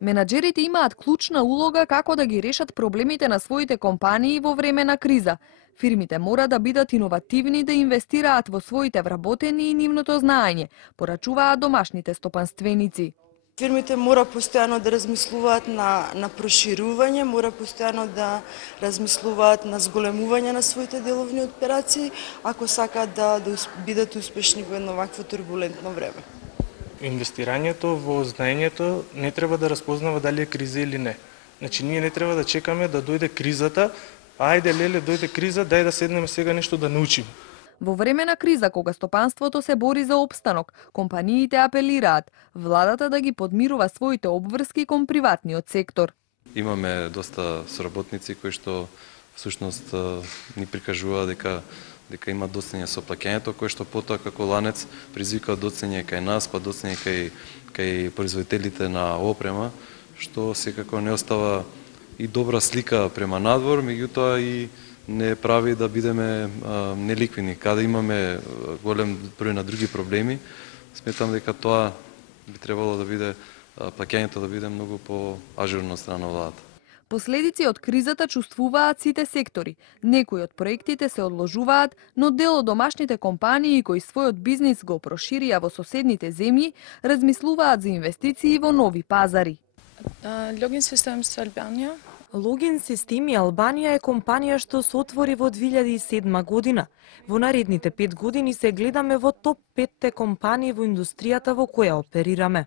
Менаџерите имаат клучна улога како да ги решат проблемите на своите компании во време на криза. Фирмите мора да бидат иновативни, да инвестираат во своите вработени и нивното знаење, порачуваат домашните стопанственици. Фирмите мора постојано да размислуваат на проширување, мора постојано да размислуваат на зголемување на своите деловни операции, ако сакаат да бидат успешни во едно вакво турбулентно време. Инвестирањето во знаењето не треба да разпознава дали е криза или не. Значи, ние не треба да чекаме да дојде кризата, ајде леле, дојде криза, дај да седнеме сега нешто да научиме. Во време на криза, кога стопанството се бори за опстанок, компаниите апелираат владата да ги подмирува своите обврски кон приватниот сектор. Имаме доста соработници кои што всушност ни прикажува дека има доцнење со плаќањето, кој што потоа како ланец призвика доцнење кај нас, па доцнење кај производителите на опрема, што секако не остава и добра слика према надвор, меѓутоа и не прави да бидеме неликвидни. Каде имаме голем број на други проблеми, сметам дека тоа би требало да биде плаќањето да биде многу по-ажурно од страна на владата. Последици од кризата чувствуваат сите сектори. Некои од проектите се одложуваат, но дел од домашните компании кои својот бизнис го проширија во соседните земји, размислуваат за инвестиции во нови пазари. Login Systems Albania. Login Systemi Албанија е компанија што се отвори во 2007 година. Во наредните 5 години се гледаме во топ 5 компании во индустријата во која оперираме.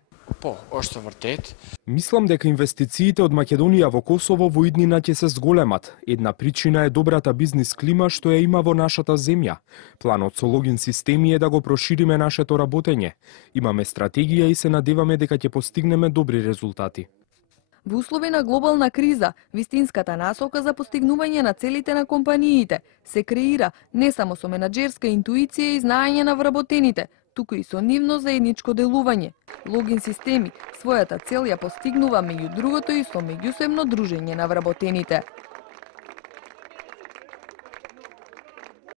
Мислам дека инвестициите од Македонија во Косово во иднина ќе се зголемат. Една причина е добрата бизнис клима што ја има во нашата земја. Планот со Login Systemi е да го прошириме нашето работење. Имаме стратегија и се надеваме дека ќе постигнеме добри резултати. Во услови на глобална криза, вистинската насока за постигнување на целите на компаниите се креира не само со менаџерска интуиција и знаење на вработените, туку и со нивно заедничко делување. Login Systemi својата цел ја постигнува меѓу другото и со меѓусебно дружење на вработените.